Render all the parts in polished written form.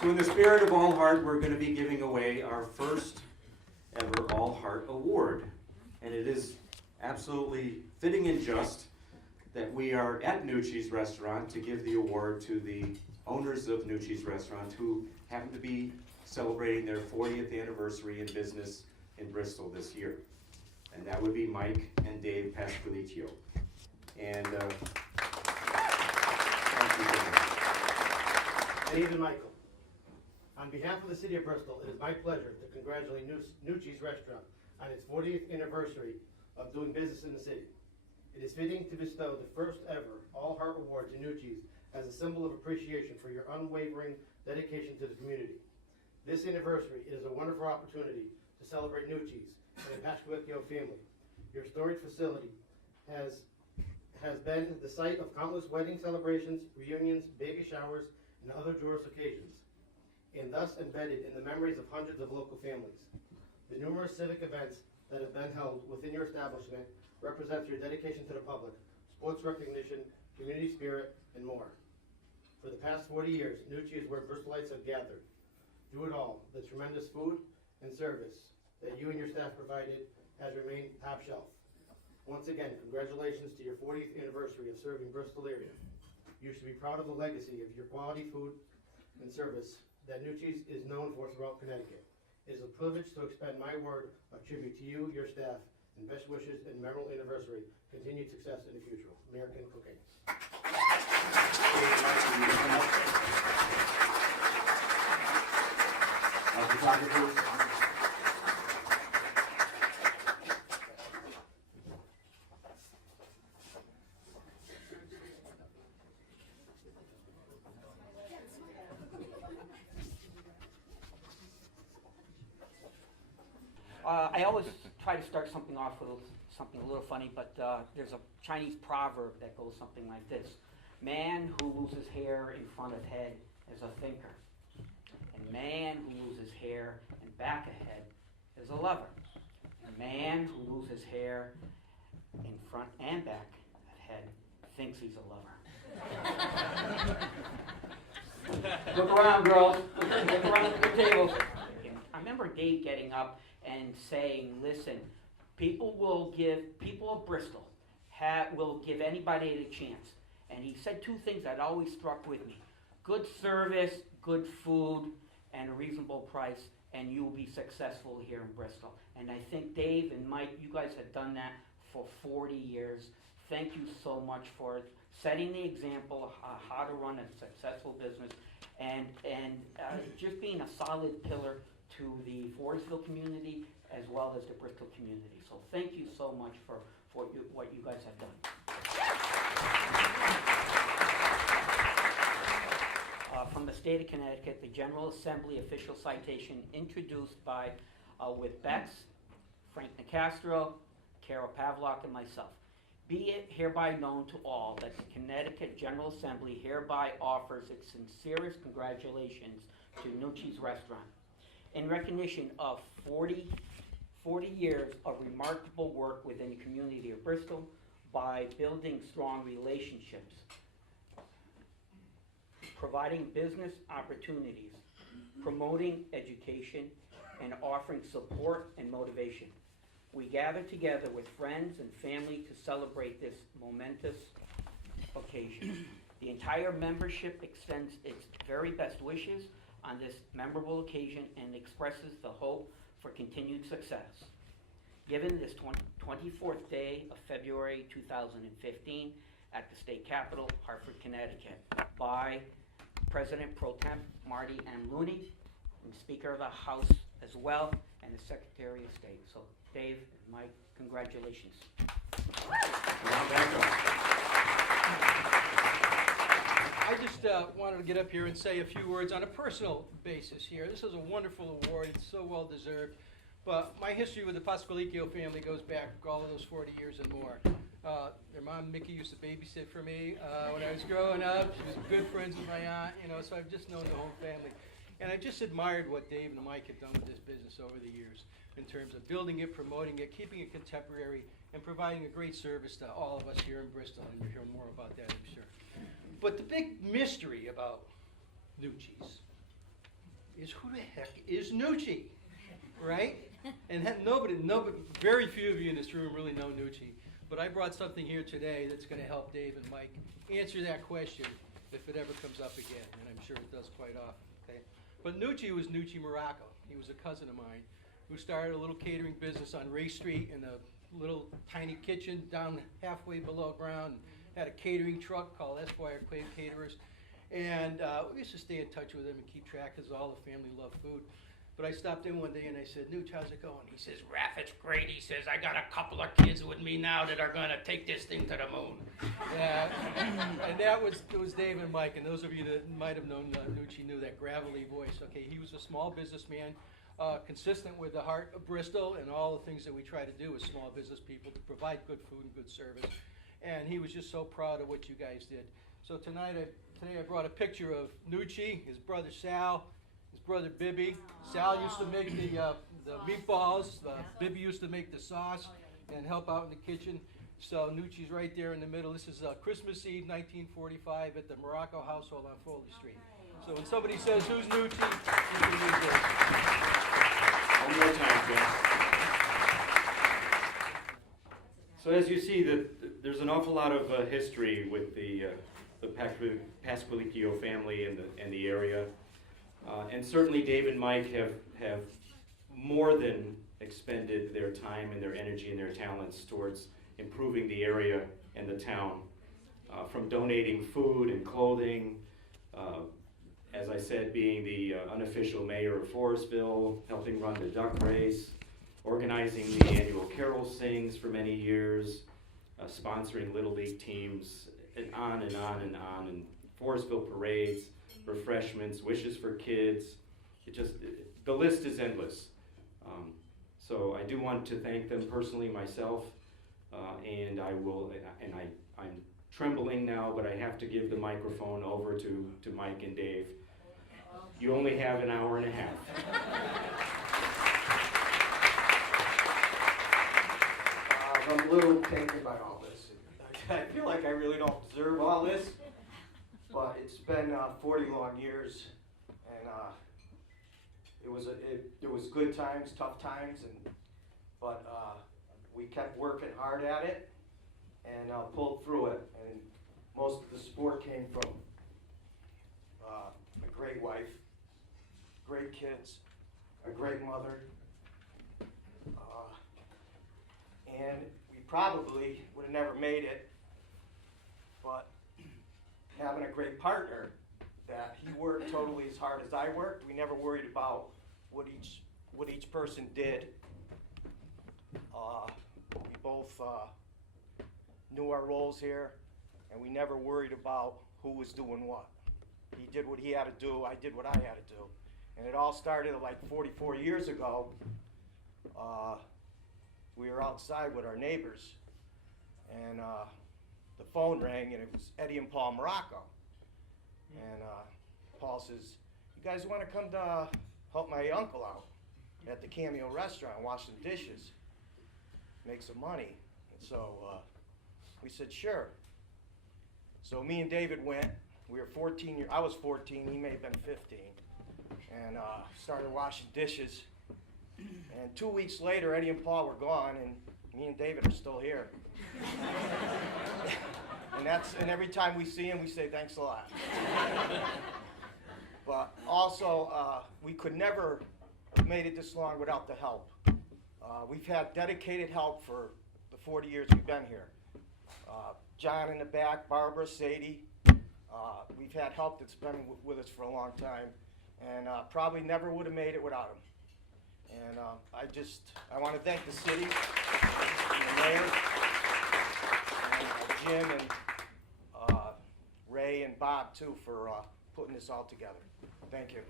So in the spirit of All Heart, we're going to be giving away our first ever All Heart Award. And it is absolutely fitting and just that we are at Nuchie's Restaurant to give the award to the owners of Nuchie's Restaurant who happen to be celebrating their 40th anniversary in business in Bristol this year. And that would be Mike and Dave Pasqualicchio. And thank you for that. Dave and Michael, on behalf of the City of Bristol, it is my pleasure to congratulate Nuchie's Restaurant on its 40th anniversary of doing business in the city. It is fitting to bestow the first ever All Heart Award to Nuchie's as a symbol of appreciation for your unwavering dedication to the community. This anniversary is a wonderful opportunity to celebrate Nuchie's and the Pasqualicchio family. Your storied facility has been the site of countless wedding celebrations, reunions, baby showers, and other joyous occasions, and thus embedded in the memories of hundreds of local families. The numerous civic events that have been held within your establishment represents your dedication to the public, sports recognition, community spirit, and more. For the past 40 years, Nuchie is where Bristolites have gathered. Through it all, the tremendous food and service that you and your staff provided has remained top shelf. Once again, congratulations to your 40th anniversary of serving Bristol area. You should be proud of the legacy of your quality food and service that Nuchie's is known for throughout Connecticut. It is a privilege to extend my word of tribute to you, your staff, and best wishes and memorable anniversary. Continued success in the future. American cooking. Our photographers. I always try to start something off with something a little funny, but there's a Chinese proverb that goes something like this. Man who loses hair in front of head is a thinker. And man who loses hair in back of head is a lover. And man who loses hair in front and back of head thinks he's a lover. Look around, girls. Look around at the tables. I remember Dave getting up and saying, listen, people of Bristol will give anybody a chance. And he said two things that always struck with me. Good service, good food, and a reasonable price, and you will be successful here in Bristol. And I think Dave and Mike, you guys have done that for 40 years. Thank you so much for setting the example of how to run a successful business and just being a solid pillar to the Forestville community as well as the Bristol community. So thank you so much for what you guys have done. From the state of Connecticut, the General Assembly official citation introduced by with Bex, Frank Nicastro, Carol Pavlock, and myself. Be it hereby known to all that the Connecticut General Assembly hereby offers its sincerest congratulations to Nuchie's Restaurant in recognition of 40 years of remarkable work within the community of Bristol by building strong relationships, providing business opportunities, promoting education, and offering support and motivation. We gather together with friends and family to celebrate this momentous occasion. The entire membership extends its very best wishes on this memorable occasion and expresses the hope for continued success. Given this 24th day of February 2015 at the state capitol, Hartford, Connecticut, by President Pro Tem Marty M. Looney, and Speaker of the House as well, and the Secretary of State. So Dave and Mike, congratulations. I just wanted to get up here and say a few words on a personal basis here. This is a wonderful award. It's so well deserved. But my history with the Pasqualicchio family goes back all of those 40 years and more. Their mom, Mickey, used to babysit for me when I was growing up. She was good friends with my aunt, so I've just known the whole family. And I just admired what Dave and Mike have done with this business over the years in terms of building it, promoting it, keeping it contemporary, and providing a great service to all of us here in Bristol. And you'll hear more about that, I'm sure. But the big mystery about Nuchie's is who the heck is Nuchie, right? And very few of you in this room really know Nuchie. But I brought something here today that's going to help Dave and Mike answer that question if it ever comes up again, and I'm sure it does quite often. Okay? But Nuchie was Nuchie Morocco. He was a cousin of mine who started a little catering business on Ray Street in a little tiny kitchen down halfway below ground. Had a catering truck called Esquire Caterers, and we used to stay in touch with him and keep track because all the family loved food. But I stopped in one day and I said, Nuch, how's it going? He says, Raph, it's great. He says, I got a couple of kids with me now that are going to take this thing to the moon. And it was Dave and Mike, and those of you that might have known Nuchie knew that gravelly voice. Okay, he was a small businessman, consistent with the heart of Bristol and all the things that we try to do as small business people to provide good food and good service. And he was just so proud of what you guys did. So today I brought a picture of Nuchie, his brother Sal, his brother Bibby. Sal used to make the meatballs. Bibby used to make the sauce and help out in the kitchen. So Nuchie's right there in the middle. This is Christmas Eve, 1945, at the Morocco household on Foley Street. So when somebody says, who's Nuchie? You can use this. One more time, Jim. So as you see, there's an awful lot of history with the Pasqualicchio family and the area. And certainly Dave and Mike have more than expended their time and their energy and their talents towards improving the area and the town. From donating food and clothing, as I said, being the unofficial mayor of Forestville, helping run the duck race, organizing the annual carol sings for many years, sponsoring Little League teams, and on and on and on, and Forestville parades, refreshments, wishes for kids. The list is endless. So I do want to thank them personally myself, and I'm trembling now, but I have to give the microphone over to Mike and Dave. You only have an hour and a half. I'm a little taken by all this. I feel like I really don't deserve all this, but it's been 40 long years, and it was good times, tough times, but we kept working hard at it and pulled through it. And most of the support came from a great wife, great kids, a great mother, and we probably would have never made it, but having a great partner that he worked totally as hard as I worked, we never worried about what each person did. We both knew our roles here, and we never worried about who was doing what. He did what he had to do, I did what I had to do. And it all started like 44 years ago. We were outside with our neighbors, and the phone rang, and it was Eddie and Paul Morocco. And Paul says, you guys want to come to help my uncle out at the Cameo Restaurant, wash some dishes, make some money? And so we said, sure. So me and David went. We were 14 years, I was 14, he may have been 15, and started washing dishes. And 2 weeks later, Eddie and Paul were gone, and me and David are still here. And every time we see him, we say thanks a lot. But also, we could never have made it this long without the help. We've had dedicated help for the 40 years we've been here. John in the back, Barbara, Sadie. We've had help that's been with us for a long time, and probably never would have made it without them. And I want to thank the city, and the mayor, and Jim, and Ray, and Bob, too, for putting this all together. Thank you.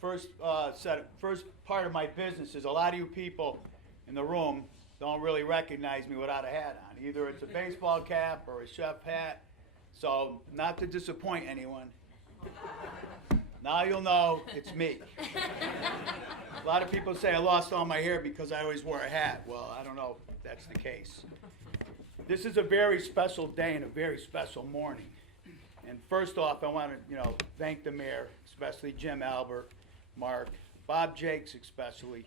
First part of my business is a lot of you people in the room don't really recognize me without a hat on. Either it's a baseball cap or a chef hat. So not to disappoint anyone, now you'll know it's me. A lot of people say I lost all my hair because I always wore a hat. Well, I don't know if that's the case. This is a very special day and a very special morning. And first off, I want to, thank the mayor, especially Jim Albert, Mark, Bob Jakes especially.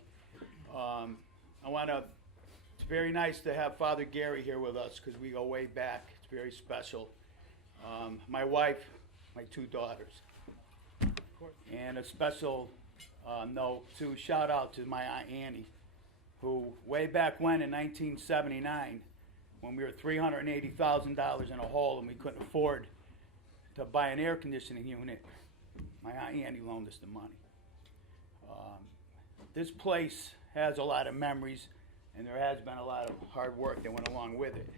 It's very nice to have Father Gary here with us because we go way back. It's very special. My wife, my 2 daughters. And a special note to shout out to my Aunt Annie, who way back when in 1979, when we were $380,000 in a hole and we couldn't afford to buy an air conditioning unit, my Aunt Annie loaned us the money. This place has a lot of memories, and there has been a lot of hard work that went along with it.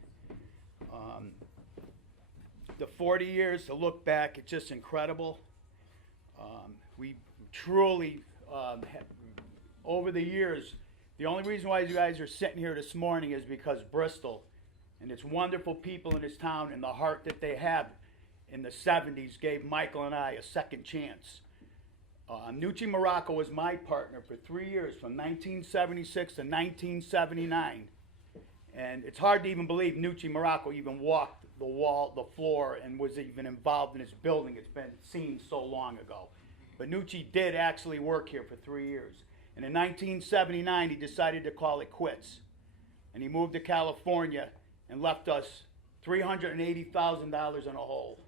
The 40 years to look back, it's just incredible. We truly, over the years, the only reason why you guys are sitting here this morning is because Bristol and its wonderful people in this town and the heart that they have in the 70s gave Michael and I a second chance. Nuchie Morocco was my partner for 3 years, from 1976 to 1979. And it's hard to even believe Nuchie Morocco even walked the floor, and was even involved in this building. It's been seen so long ago. But Nuchie did actually work here for 3 years. And in 1979, he decided to call it quits. And he moved to California and left us $380,000 in a hole.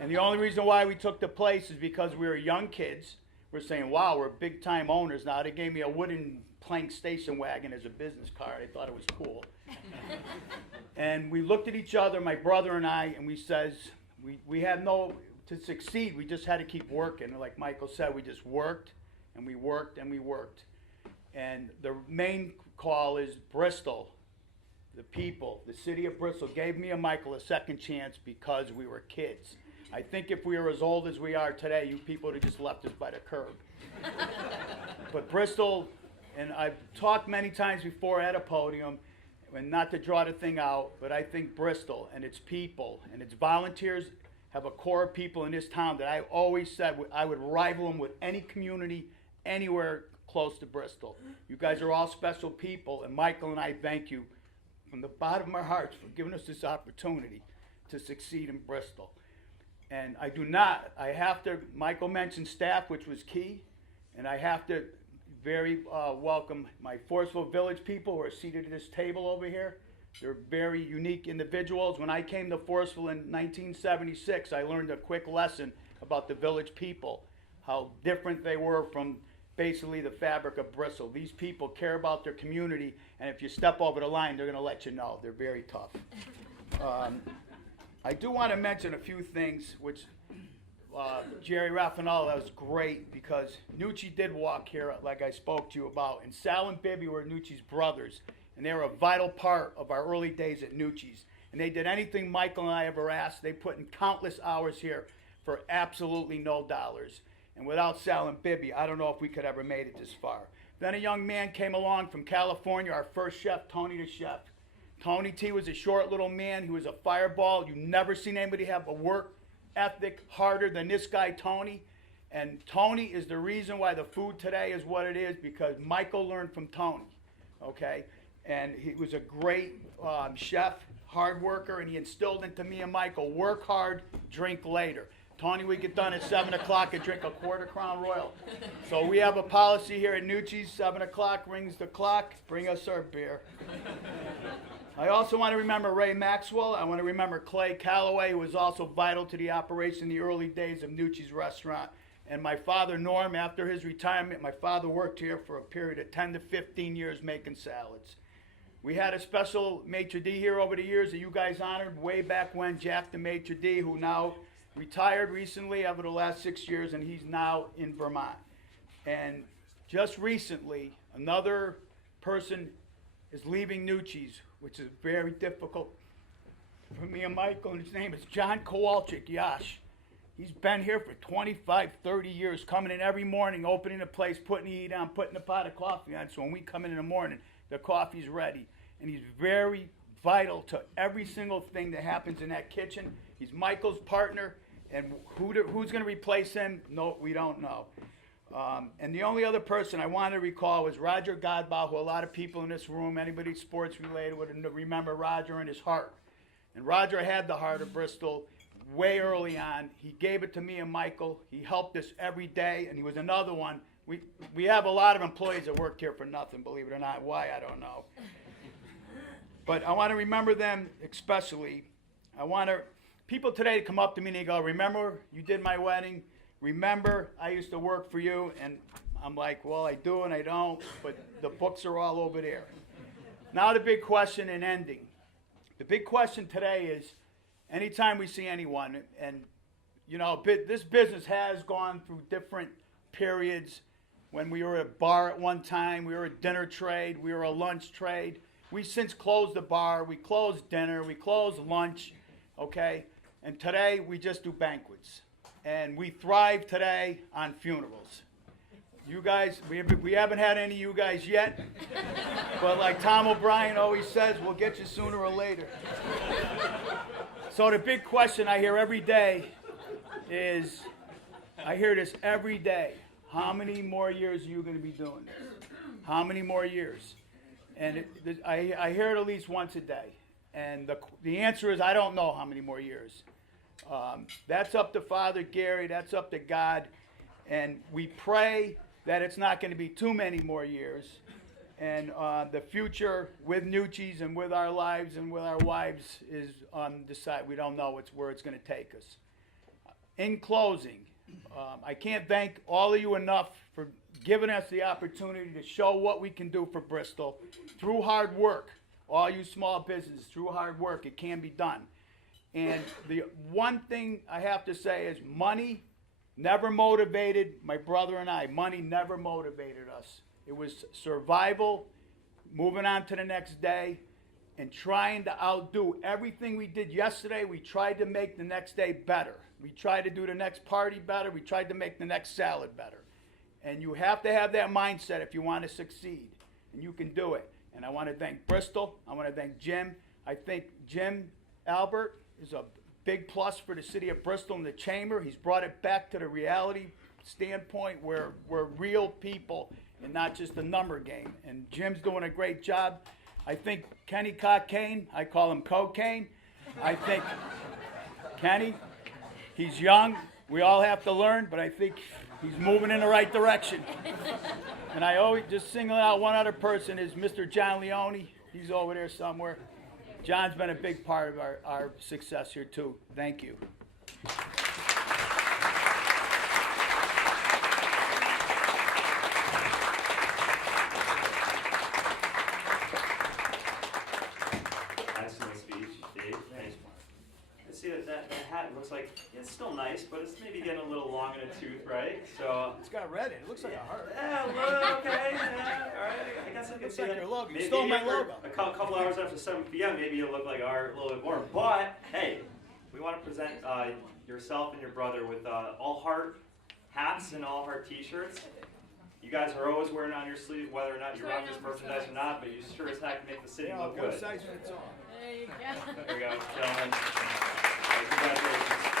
And the only reason why we took the place is because we were young kids. We're saying, wow, we're big-time owners now. They gave me a wooden plank station wagon as a business card. I thought it was cool. And we looked at each other, my brother and I, and we says, we had to succeed, we just had to keep working. And like Michael said, we just worked, and we worked, and we worked. And the main call is Bristol. The people, the city of Bristol gave me and Michael a second chance because we were kids. I think if we were as old as we are today, you people would have just left us by the curb. But Bristol, and I've talked many times before at a podium, and not to draw the thing out, but I think Bristol and its people and its volunteers have a core of people in this town that I always said I would rival them with any community anywhere close to Bristol. You guys are all special people, and Michael and I thank you from the bottom of our hearts for giving us this opportunity to succeed in Bristol. And Michael mentioned staff, which was key, and I have to very welcome my Forestville Village people who are seated at this table over here. They're very unique individuals. When I came to Forestville in 1976, I learned a quick lesson about the village people, how different they were from basically the fabric of Bristol. These people care about their community, and if you step over the line, they're going to let you know. They're very tough. I do want to mention a few things, which Jerry Raffanello, that was great, because Nuchie did walk here, like I spoke to you about, and Sal and Bibby were Nuchie's brothers, and they were a vital part of our early days at Nuchie's. And they did anything Michael and I ever asked. They put in countless hours here for absolutely no dollars. And without Sal and Bibby, I don't know if we could ever made it this far. Then a young man came along from California, our first chef, Tony the Chef. Tony T was a short little man. He was a fireball. You never seen anybody have a work ethic harder than this guy, Tony. And Tony is the reason why the food today is what it is, because Michael learned from Tony, okay? And he was a great chef, hard worker, and he instilled into me and Michael, work hard, drink later. Tony, we get done at 7 o'clock and drink a quarter Crown Royal. So we have a policy here at Nuchie's, 7 o'clock rings the clock, bring us our beer. I also want to remember Ray Maxwell. I want to remember Clay Calloway, who was also vital to the operation in the early days of Nuchie's Restaurant. And my father, Norm, after his retirement, my father worked here for a period of 10 to 15 years making salads. We had a special maitre d' here over the years that you guys honored way back when, Jack the maitre d', who now retired recently over the last 6 years, and he's now in Vermont. And just recently, another person is leaving Nuchie's, which is very difficult for me and Michael, and his name is John Kowalczyk, Yash. He's been here for 25, 30 years, coming in every morning, opening the place, putting the heat on, putting a pot of coffee on, so when we come in the morning, the coffee's ready. And he's very vital to every single thing that happens in that kitchen. He's Michael's partner, and who's going to replace him? No, we don't know. And the only other person I want to recall was Roger Godbout, who a lot of people in this room, anybody sports related, would remember Roger and his heart. And Roger had the heart of Bristol. way early on. He gave it to me and Michael. He helped us every day, and he was another one. We have a lot of employees that worked here for nothing, believe it or not. Why, I don't know. But I want to remember them especially. I want people today to come up to me and they go, remember you did my wedding? Remember I used to work for you? And I'm like, well, I do and I don't, but the books are all over there. Now the big question and ending. The big question today is, anytime we see anyone, and you know, this business has gone through different periods. When we were a bar at one time, we were a dinner trade, we were a lunch trade. We since closed the bar, we closed dinner, we closed lunch, okay? And today we just do banquets. And we thrive today on funerals. You guys, we haven't had any of you guys yet, but like Tom O'Brien always says, we'll get you sooner or later. So the big question I hear every day is, I hear this every day, how many more years are you going to be doing this? How many more years? And I hear it at least once a day. And the answer is, I don't know how many more years. That's up to Father Gary, that's up to God. And we pray that it's not going to be too many more years. And the future with Nuchie's and with our lives and with our wives is undecided. We don't know where it's going to take us. In closing, I can't thank all of you enough for giving us the opportunity to show what we can do for Bristol through hard work. All you small businesses, through hard work, it can be done. And the one thing I have to say is money never motivated my brother and I. Money never motivated us. It was survival, moving on to the next day, and trying to outdo everything we did yesterday. We tried to make the next day better. We tried to do the next party better. We tried to make the next salad better. And you have to have that mindset if you want to succeed. And you can do it. And I want to thank Bristol. I want to thank Jim. I think Jim Albert is a big plus for the city of Bristol and the chamber. He's brought it back to the reality standpoint where we're real people and not just a number game. And Jim's doing a great job. I think Kenny Cockane, I call him Cocaine. I think Kenny, he's young. We all have to learn, but I think he's moving in the right direction. And I always just single out one other person is Mr. John Leone. He's over there somewhere. John's been a big part of our success here too. Thank you. Excellent speech, Dave. Thanks. I see that hat looks like it's still nice, but it's maybe getting a little long in a tooth, right? So It's got red in it. It looks like a heart. yeah, well, okay, yeah, all right. I guess I can Looks see like that. your logo. You Maybe stole my after logo. A couple hours after 7 p.m., maybe you'll look like our a little bit more. But hey, we want to present yourself and your brother with all heart hats and all heart T-shirts. You guys are always wearing it on your sleeve, whether or not you rock this merchandise or not. But you sure as heck make the city look good. Size fits all. There you go. There we go, gentlemen. Congratulations.